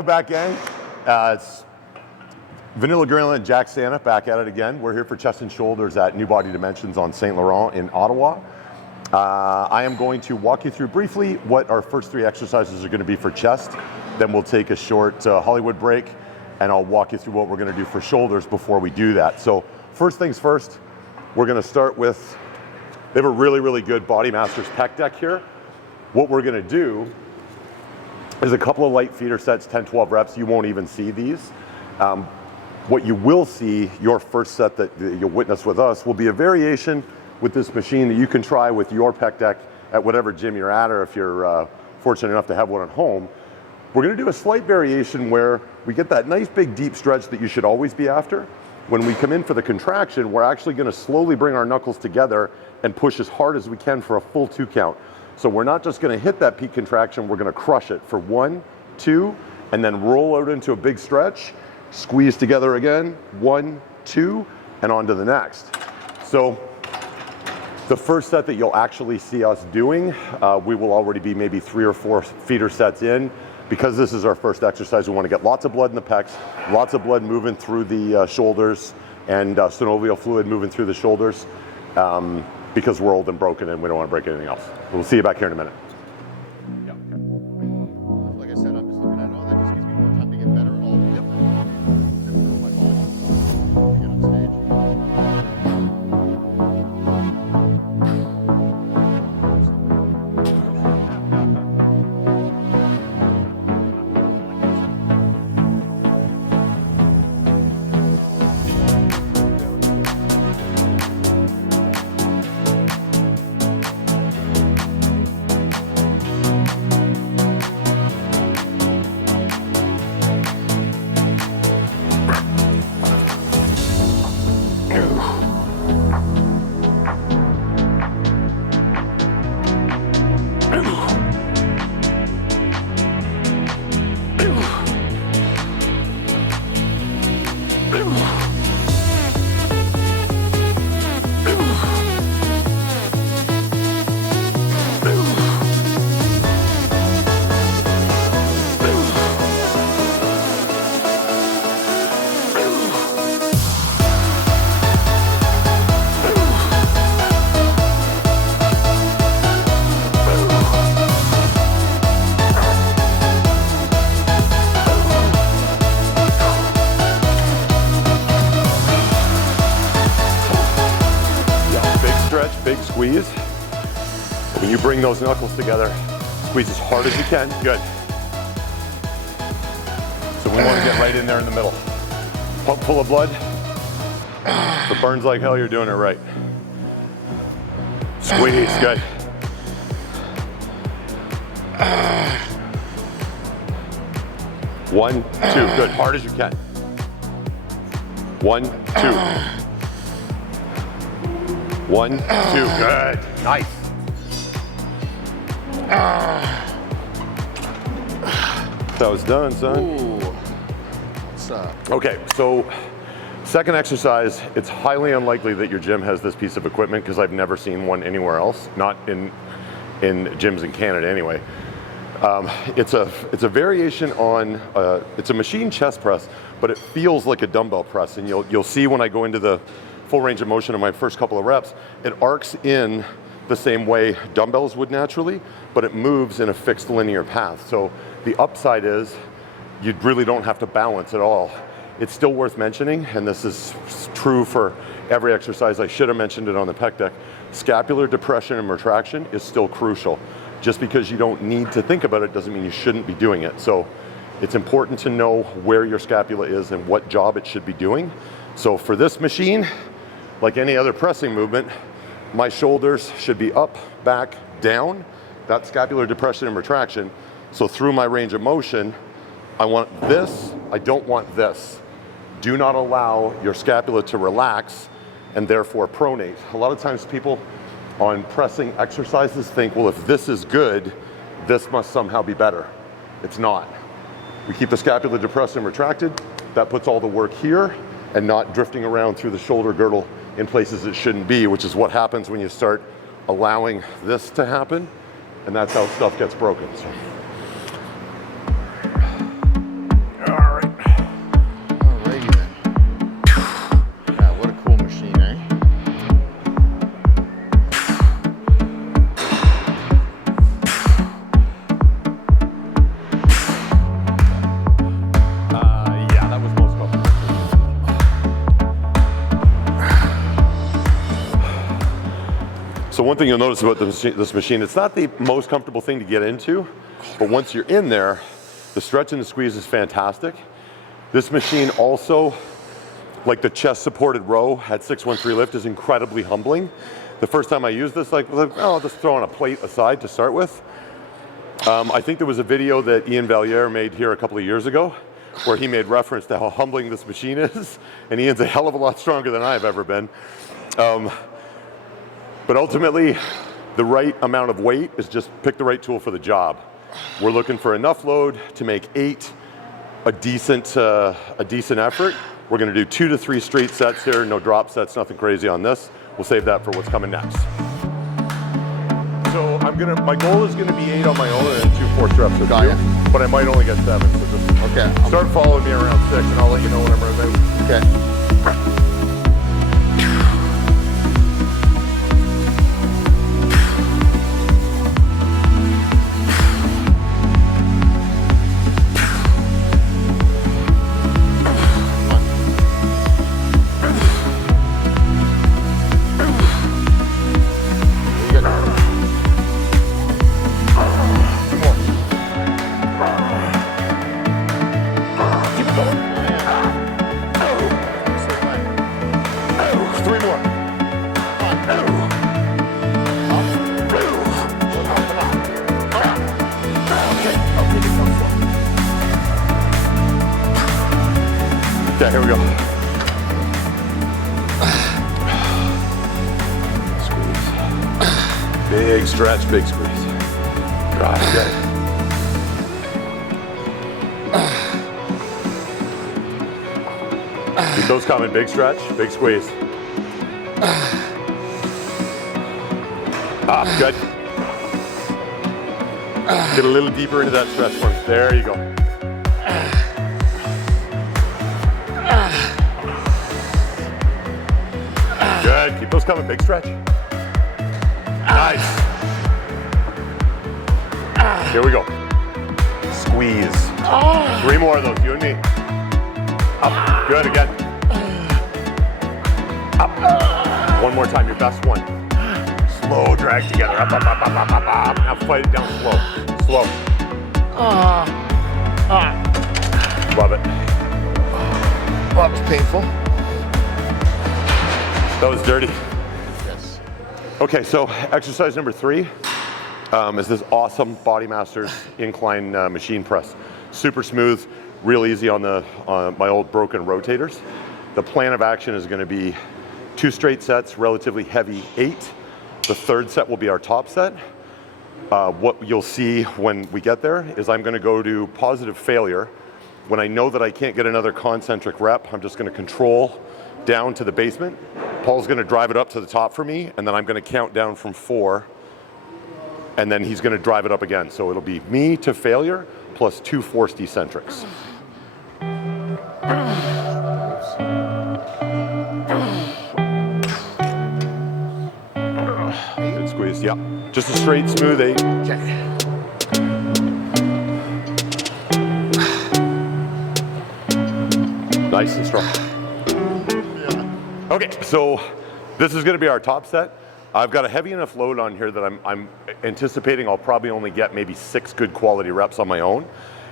welcome back, gang. It's Vanilla Gorilla and Jack Santa back at it again. We're here for chest and shoulders at New Body Dimensions on St. Laurent in Ottawa. I am going to walk you through briefly what our first 3 exercises are going to be for chest. Then we'll take a short Hollywood break, and I'll walk you through what we're going to do for shoulders before we do that. So first things first, we're going to start with, they have a really good Body Masters pec deck here. What we're going to do is a couple of light feeder sets, 10-12 reps. You won't even see these. What you will see, your first set that you'll witness with us, will be a variation with this machine that you can try with your pec deck at whatever gym you're at, or if you're fortunate enough to have one at home. We're going to do a slight variation where we get that nice big deep stretch that you should always be after. When we come in for the contraction, we're actually going to slowly bring our knuckles together and push as hard as we can for a full 2 count. So we're not just going to hit that peak contraction, we're going to crush it for 1, 2, and then roll out into a big stretch, squeeze together again, 1, 2, and on to the next. So the first set that you'll actually see us doing, we will already be maybe 3 or 4 feeder sets in. Because this is our first exercise, we want to get lots of blood in the pecs, lots of blood moving through the shoulders, and synovial fluid moving through the shoulders, because we're old and broken and we don't want to break anything else. We'll see you back here in a minute. Yeah. Like I said, I'm just looking at it all. That just gives me more time to get better at all the different my balls to get on stage. Big squeeze. When you bring those knuckles together, squeeze as hard as you can. Good. So we want to get right in there in the middle. Pump full of blood. If it burns like hell, you're doing it right. Squeeze, good. One, 2, good. Hard as you can. 1, 2. 1, 2, good, nice. That was done, son. Ooh. What's up? Okay, so second exercise, it's highly unlikely that your gym has this piece of equipment because I've never seen one anywhere else, not in gyms in Canada anyway. It's a variation on, it's a machine chest press, but it feels like a dumbbell press, and you'll see when I go into the full range of motion in my first couple of reps, it arcs in the same way dumbbells would naturally, but it moves in a fixed linear path. So the upside is you really don't have to balance at all. It's still worth mentioning, and this is true for every exercise. I should have mentioned it on the pec deck. Scapular depression and retraction is still crucial. Just because you don't need to think about it doesn't mean you shouldn't be doing it. So it's important to know where your scapula is and what job it should be doing. So for this machine, like any other pressing movement, my shoulders should be up, back, down. That's scapular depression and retraction. So through my range of motion, I want this, I don't want this. Do not allow your scapula to relax and therefore pronate. A lot of times people on pressing exercises think, well, if this is good, this must somehow be better. It's not. We keep the scapula depressed and retracted. That puts all the work here and not drifting around through the shoulder girdle in places it shouldn't be, which is what happens when you start allowing this to happen, and that's how stuff gets broken. So. So one thing you'll notice about this machine, it's not the most comfortable thing to get into, but once you're in there, the stretch and the squeeze is fantastic. This machine also, like the chest supported row at 613 lift, is incredibly humbling. The first time I used this, oh, I'll just throw on a plate aside to start with. I think there was a video that Ian Valliere made here a couple of years ago where he made reference to how humbling this machine is, and Ian's a hell of a lot stronger than I've ever been. But ultimately, the right amount of weight is just pick the right tool for the job. We're looking for enough load to make 8 a decent effort. We're gonna do 2 to 3 straight sets here, no drop sets, nothing crazy on this. We'll save that for what's coming next. So my goal is gonna be 8 on my own and then 2 forced reps with you, but I might only get 7, so just start following me around 6 and I'll let you know when I'm running out. Okay. Okay, here we go. Squeeze. Big stretch, big squeeze. Drive, get it. Keep those coming, big stretch, big squeeze. Good. Get a little deeper into that stretch one. There you go. Good, keep those coming, big stretch. Nice. Here we go. Squeeze. 3 more of those, you and me. Up, good, again. Up. One more time, your best one. Slow drag together, up, up, up, up, up, up, up. Now fight it down slow, slow. Love it. Oh, that was painful. That was dirty. Yes. Okay, so exercise number 3 is this awesome Body Masters incline machine press. Super smooth, real easy on my old broken rotators. The plan of action is going to be 2 straight sets, relatively heavy 8. The 3rd set will be our top set. What you'll see when we get there is I'm going to go to positive failure. When I know that I can't get another concentric rep, I'm just going to control down to the basement. Paul's going to drive it up to the top for me, and then I'm going to count down from 4, and then he's going to drive it up again. So it'll be me to failure plus 2 forced eccentrics. Good squeeze, yeah. Just a straight, smooth 8. Okay. Nice and strong. Okay, so this is going to be our top set. I've got a heavy enough load on here that I'm anticipating I'll probably only get maybe 6 good quality reps on my own.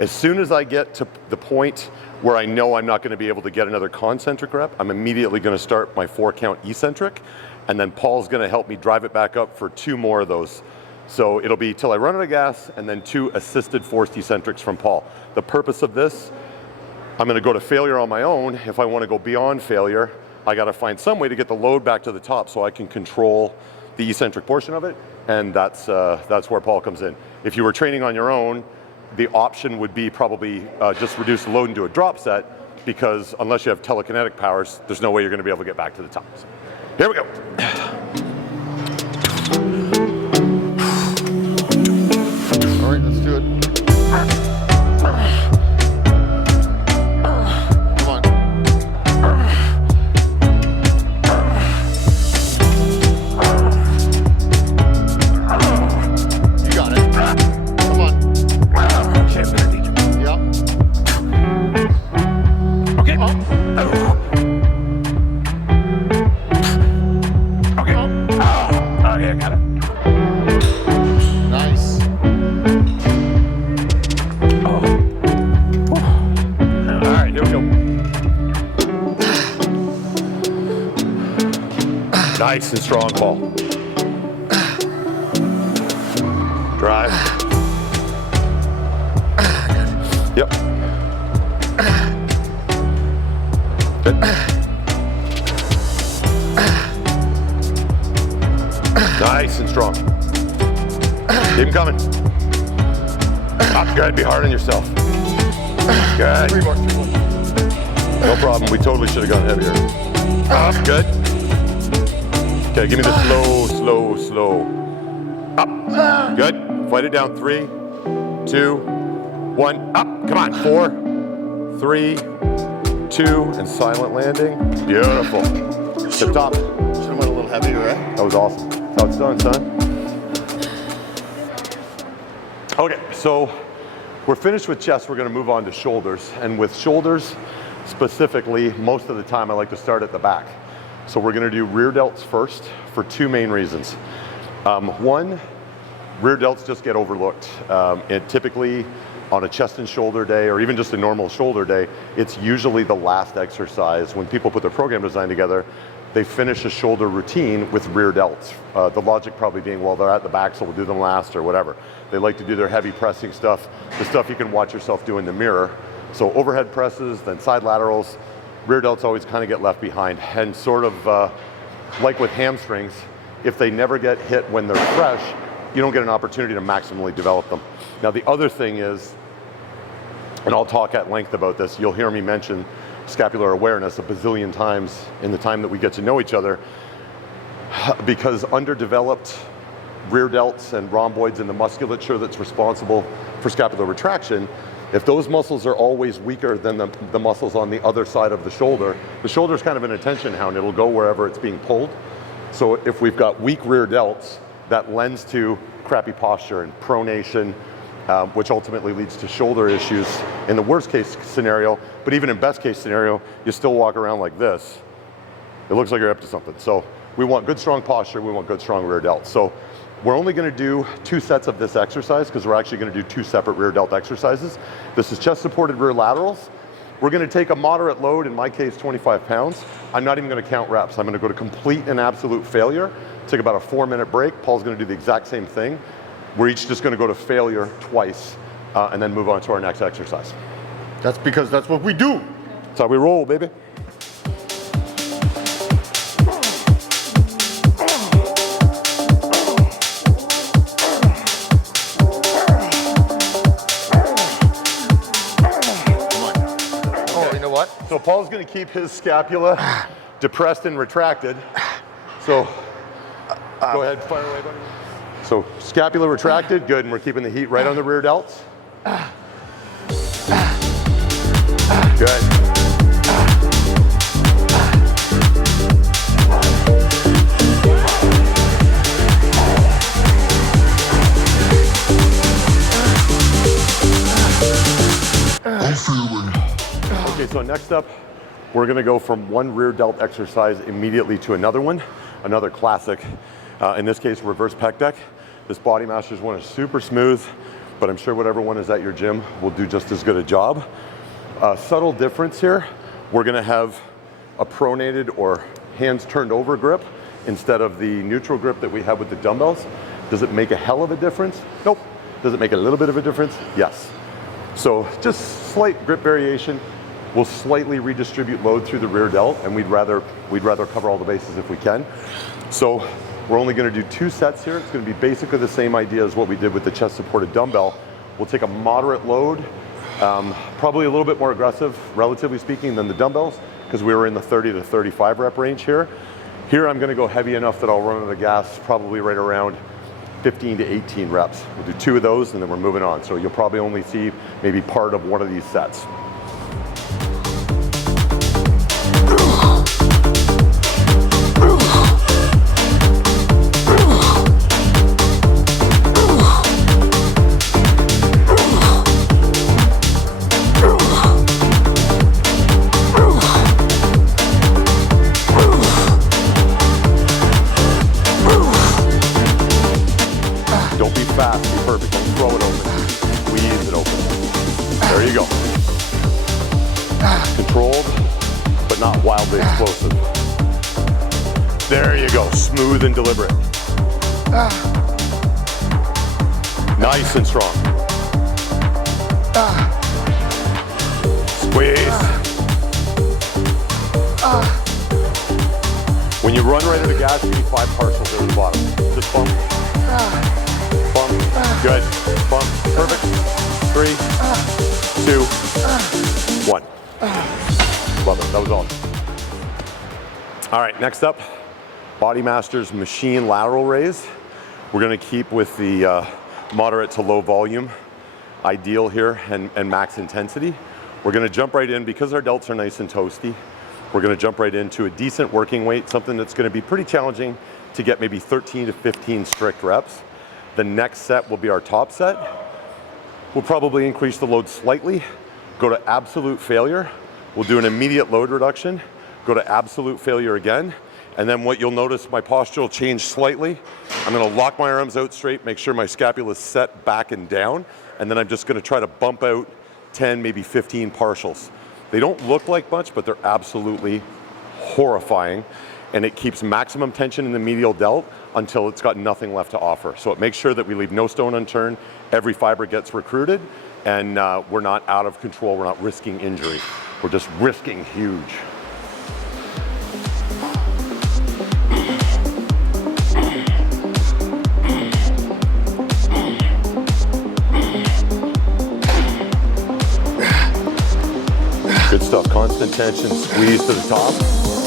As soon as I get to the point where I know I'm not going to be able to get another concentric rep, I'm immediately going to start my 4 count eccentric, and then Paul's going to help me drive it back up for 2 more of those. So it'll be till I run out of gas, and then 2 assisted forced eccentrics from Paul. The purpose of this, I'm going to go to failure on my own. If I want to go beyond failure, I got to find some way to get the load back to the top so I can control the eccentric portion of it, and that's where Paul comes in. If you were training on your own, the option would be probably just reduce the load into a drop set, because unless you have telekinetic powers, there's no way you're going to be able to get back to the top. So, here we go. All right, let's do it. Okay. I got it. Nice. All right, here we go. Nice and strong, Paul. Drive. Yep. Good. Nice and strong. Keep them coming. Up, good. Be hard on yourself. Good. 3 more, 3 more. No problem. We totally should have gone heavier. Up, good. Okay, give me the slow, slow, slow. Up. Good. Fight it down. 3, 2, 1. Up. Come on. 4, 3, 2, and silent landing. Beautiful. Tip top. Should have went a little heavier, right? That was awesome. That's how it's done, son. Okay, so we're finished with chest. We're going to move on to shoulders. And with shoulders specifically, most of the time I like to start at the back. So we're going to do rear delts first for 2 main reasons. One, rear delts just get overlooked. It typically, on a chest and shoulder day, or even just a normal shoulder day, it's usually the last exercise. When people put their program design together, they finish a shoulder routine with rear delts. The logic probably being, well, they're at the back, so we'll do them last or whatever. They like to do their heavy pressing stuff, the stuff you can watch yourself do in the mirror. So overhead presses, then side laterals, rear delts always kind of get left behind. And sort of like with hamstrings, if they never get hit when they're fresh, you don't get an opportunity to maximally develop them. Now the other thing is, and I'll talk at length about this, you'll hear me mention scapular awareness a bazillion times in the time that we get to know each other, because underdeveloped rear delts and rhomboids in the musculature that's responsible for scapular retraction, if those muscles are always weaker than the muscles on the other side of the shoulder is kind of an attention hound. It'll go wherever it's being pulled. So if we've got weak rear delts, that lends to crappy posture and pronation, which ultimately leads to shoulder issues in the worst case scenario. But even in best case scenario, you still walk around like this. It looks like you're up to something. So we want good, strong posture. We want good, strong rear delts. So we're only going to do 2 sets of this exercise because we're actually going to do 2 separate rear delt exercises. This is chest supported rear laterals. We're going to take a moderate load, in my case 25 pounds. I'm not even going to count reps. I'm going to go to complete and absolute failure. Take about a 4-minute break. Paul's going to do the exact same thing. We're each just going to go to failure twice and then move on to our next exercise. That's because that's what we do. That's how we roll, baby. So Paul's going to keep his scapula depressed and retracted. So go ahead, fire away, buddy. So scapula retracted, good, and we're keeping the heat right on the rear delts. Good. Okay, so next up, we're going to go from one rear delt exercise immediately to another one, another classic. In this case, reverse pec deck. This Body Masters one is super smooth, but I'm sure whatever one is at your gym will do just as good a job. Subtle difference here, we're going to have a pronated or hands turned over grip instead of the neutral grip that we have with the dumbbells. Does it make a hell of a difference? Nope. Does it make a little bit of a difference? Yes. So just slight grip variation. We'll slightly redistribute load through the rear delt, and we'd rather cover all the bases if we can. So we're only going to do 2 sets here. It's going to be basically the same idea as what we did with the chest supported dumbbell. We'll take a moderate load, probably a little bit more aggressive, relatively speaking, than the dumbbells, because we were in the 30 to 35 rep range here. Here I'm going to go heavy enough that I'll run on the gas probably right around 15 to 18 reps. We'll do 2 of those and then we're moving on. So you'll probably only see maybe part of one of these sets. Controlled, but not wildly explosive. There you go, smooth and deliberate. Nice and strong. Squeeze. When you run right at the gas, you need 5 partials there at the bottom. Just bump. Bump. Good. Bump. Perfect. 3, 2, 1. Love it. That was all. All right, next up, Body Masters machine lateral raise. We're going to keep with the moderate to low volume ideal here and max intensity. We're going to jump right in because our delts are nice and toasty. We're going to jump right into a decent working weight, something that's going to be pretty challenging to get maybe 13 to 15 strict reps. The next set will be our top set. We'll probably increase the load slightly, go to absolute failure. We'll do an immediate load reduction, go to absolute failure again. And then what you'll notice, my posture will change slightly. I'm going to lock my arms out straight, make sure my scapula is set back and down. And then I'm just going to try to bump out 10, maybe 15 partials. They don't look like much, but they're absolutely horrifying. And it keeps maximum tension in the medial delt until it's got nothing left to offer. So it makes sure that we leave no stone unturned, every fiber gets recruited, and we're not out of control, we're not risking injury. We're just risking huge. Good stuff, constant tension, squeeze to the top.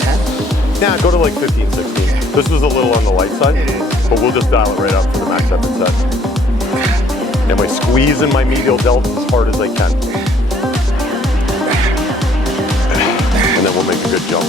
10? Yeah, go to like 15, 16. This was a little on the light side, but we'll just dial it right up to the max effort set. And I squeeze in my medial delt as hard as I can. And then we'll make a good jump.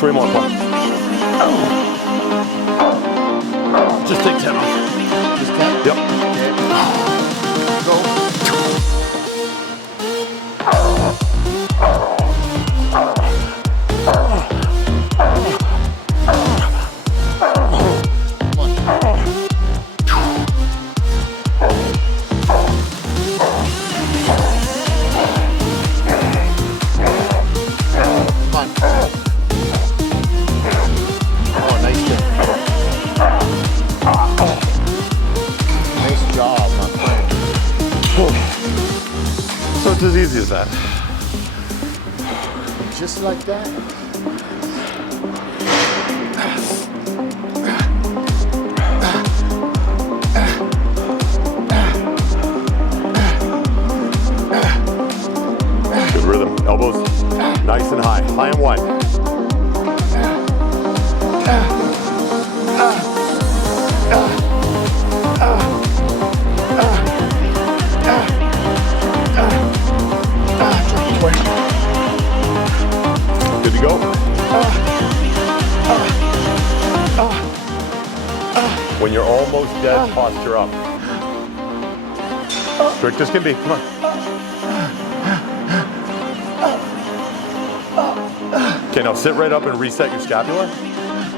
Three more pumps. Just take 10 off. Just 10? Yep. Go. So it's as easy as that. Just like that. Good rhythm. Elbows nice and high. High and wide. Good to go. When you're almost dead, posture up. Strict as can be. Come on. Okay, now sit right up and reset your scapula.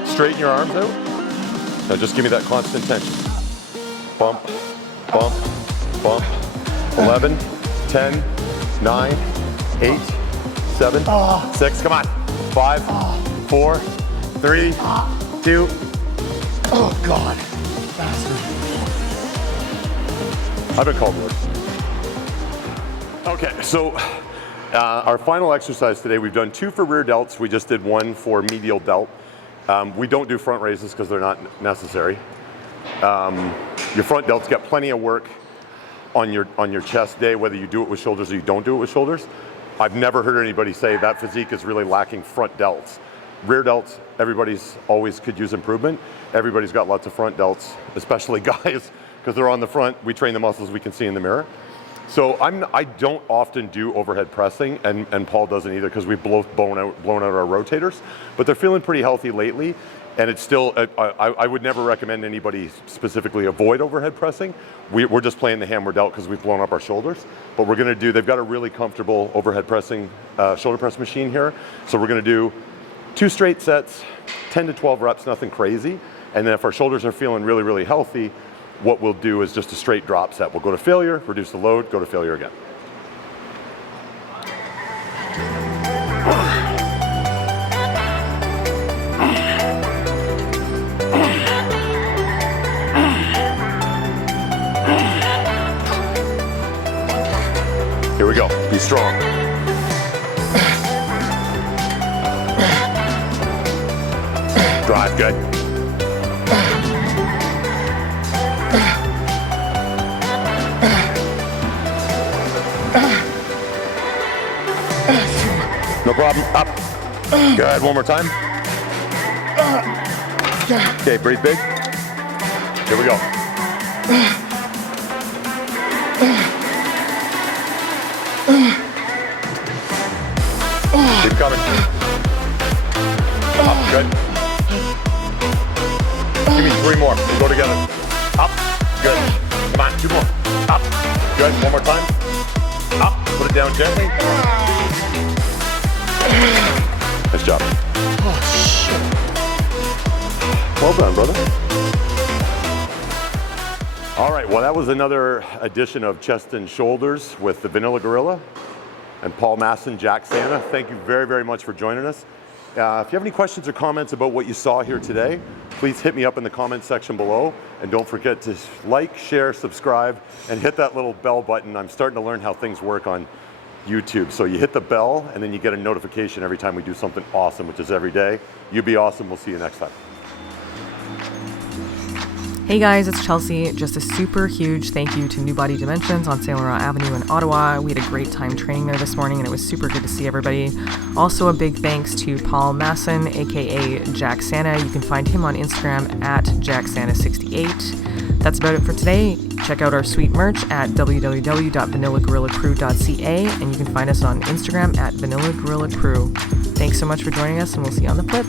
Straighten your arms out. Now just give me that constant tension. Bump, bump, bump. 11, 10, 9, 8, 7, 6, come on. 5, 4, 3, 2. Oh, God. I've been called worse. Okay, so our final exercise today, we've done 2 for rear delts. We just did 1 for medial delt. We don't do front raises because they're not necessary. Your front delts get plenty of work on your chest day, whether you do it with shoulders or you don't do it with shoulders. I've never heard anybody say that physique is really lacking front delts. Rear delts, everybody's always could use improvement. Everybody's got lots of front delts, especially guys, because they're on the front. We train the muscles we can see in the mirror. So I don't often do overhead pressing, and Paul doesn't either because we've both blown out our rotators, but they're feeling pretty healthy lately. And it's still, I would never recommend anybody specifically avoid overhead pressing. We're just playing the hand we're dealt because we've blown up our shoulders. But we're gonna do, they've got a really comfortable overhead pressing, shoulder press machine here. So we're gonna do 2 straight sets, 10 to 12 reps, nothing crazy. And then if our shoulders are feeling really, really healthy, what we'll do is just a straight drop set. We'll go to failure, reduce the load, go to failure again. Here we go, be strong. Drive, good. No problem, up. Good, one more time. Okay, breathe big. Here we go. Keep coming. Up, good. Give me 3 more, we'll go together. Up, good. Come on, 2 more. Up, good, one more time. Up, put it down gently. Nice job. Oh, shit. Well done, brother. All right, well, that was another edition of Chest and Shoulders with the Vanilla Gorilla and Paul Masson, Jack Santa. Thank you very, very much for joining us. If you have any questions or comments about what you saw here today, please hit me up in the comment section below. And don't forget to like, share, subscribe, and hit that little bell button. I'm starting to learn how things work on YouTube. So you hit the bell, and then you get a notification every time we do something awesome, which is every day. You be awesome. We'll see you next time. Hey guys, it's Chelsea. Just a super huge thank you to New Body Dimensions on Saint Laurent Avenue in Ottawa. We had a great time training there this morning and it was super good to see everybody. Also a big thanks to Paul Masson, aka Jack Santa. You can find him on Instagram at JackSanta68. That's about it for today. Check out our sweet merch at www.vanillagorillacrew.ca and you can find us on Instagram at Vanilla Gorilla Crew. Thanks so much for joining us and we'll see you on the flip.